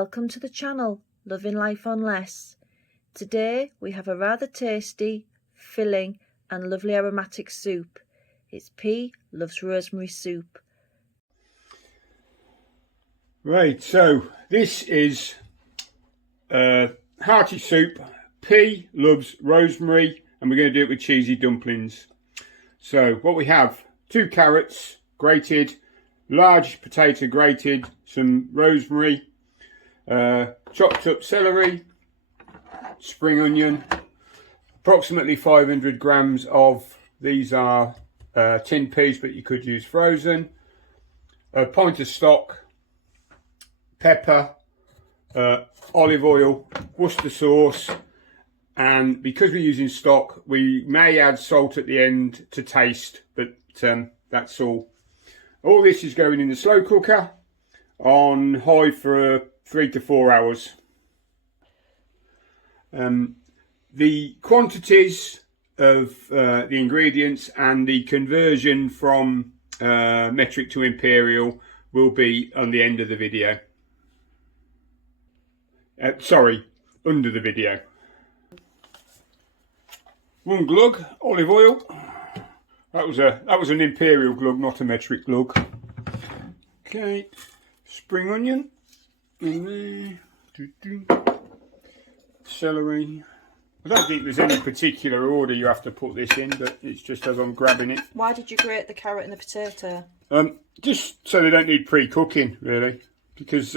welcome to the channel, Loving Life on Less. Today we have a rather tasty, filling and lovely aromatic soup. It's Pea Loves Rosemary Soup. Right, so this is hearty soup, Pea Loves Rosemary, and we're going to do it with cheesy dumplings. So what we have, 2 carrots grated, large potato grated, some rosemary, chopped up celery, spring onion, approximately 500 grams of, these are tin peas but you could use frozen, a pint of stock, pepper, olive oil, Worcester sauce, and because we're using stock we may add salt at the end to taste, but that's all. All this is going in the slow cooker on high for 3 to 4 hours. The quantities of the ingredients and the conversion from metric to imperial will be on the end of the video. Sorry, under the video. 1 glug olive oil. That was an imperial glug, not a metric glug. Okay, spring onion in there. Celery. I don't think there's any particular order you have to put this in, but it's just as I'm grabbing it. Why did you grate the carrot and the potato? Just so they don't need pre-cooking, really, because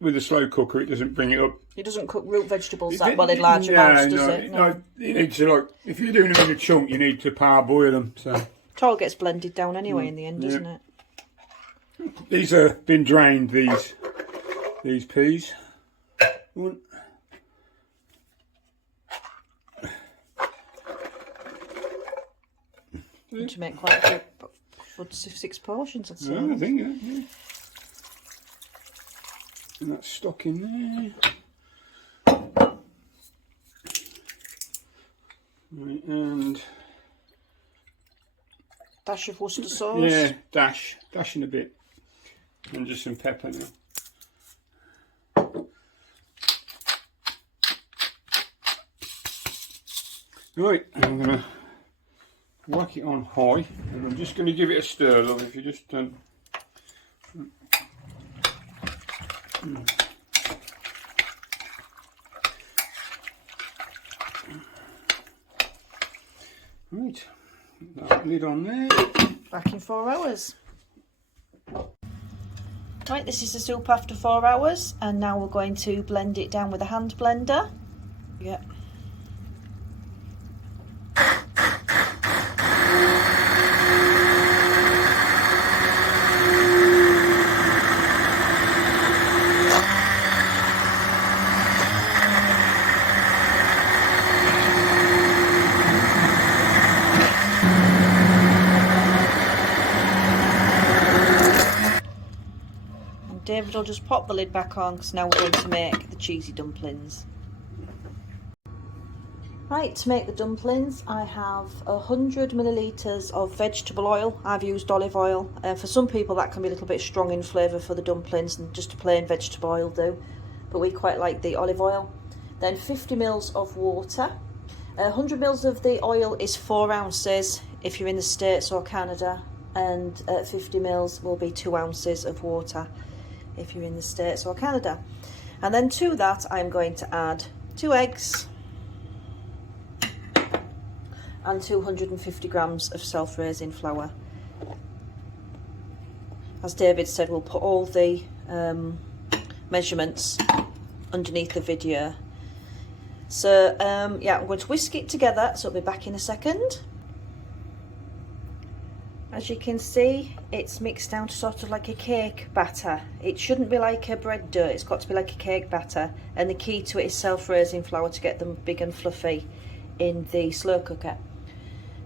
with a slow cooker it doesn't bring it up. It doesn't cook root vegetables that well in large amounts, does it? No, you need to, like, if you're doing them in a chunk, you need to parboil them. So it all gets blended down anyway in the end, doesn't it? These have been drained. These peas. One. To make quite a good 6 portions, I'd say. Yeah, I think, yeah. And that's stock in there. Right, and dash of Worcester sauce. Yeah, dashing a bit, and just some pepper now. Right, I'm gonna whack it on high, and I'm just going to give it a stir, love. If you just right, that lid on there. Back in 4 hours. Right, this is the soup after 4 hours, and now we're going to blend it down with a hand blender. Yeah. David will just pop the lid back on because now we're going to make the cheesy dumplings. Right, to make the dumplings I have 100 millilitres of vegetable oil. I've used olive oil. For some people that can be a little bit strong in flavour for the dumplings, and just a plain vegetable oil do, but we quite like the olive oil. Then 50 mils of water. 100 mils of the oil is 4 ounces if you're in the States or Canada, and 50 mils will be 2 ounces of water if you're in the States or Canada. And then to that I'm going to add 2 eggs and 250 grams of self-raising flour. As David said, we'll put all the measurements underneath the video. So yeah, I'm going to whisk it together, so I'll be back in a second. As you can see, it's mixed down to sort of like a cake batter. It shouldn't be like a bread dough, it's got to be like a cake batter. And the key to it is self-raising flour to get them big and fluffy in the slow cooker.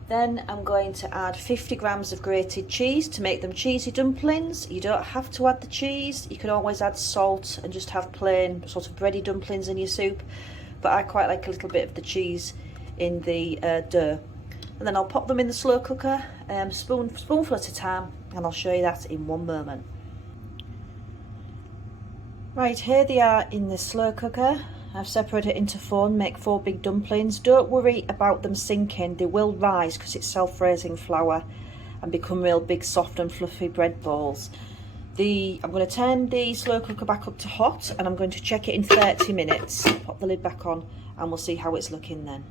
Then I'm going to add 50 grams of grated cheese to make them cheesy dumplings. You don't have to add the cheese, you can always add salt and just have plain sort of bready dumplings in your soup. But I quite like a little bit of the cheese in the dough. And then I'll pop them in the slow cooker, spoonful at a time, and I'll show you that in one moment. Right, here they are in the slow cooker. I've separated it into four and make 4 big dumplings. Don't worry about them sinking, they will rise because it's self-raising flour and become real big soft and fluffy bread balls. I'm going to turn the slow cooker back up to hot and I'm going to check it in 30 minutes. Pop the lid back on and we'll see how it's looking then.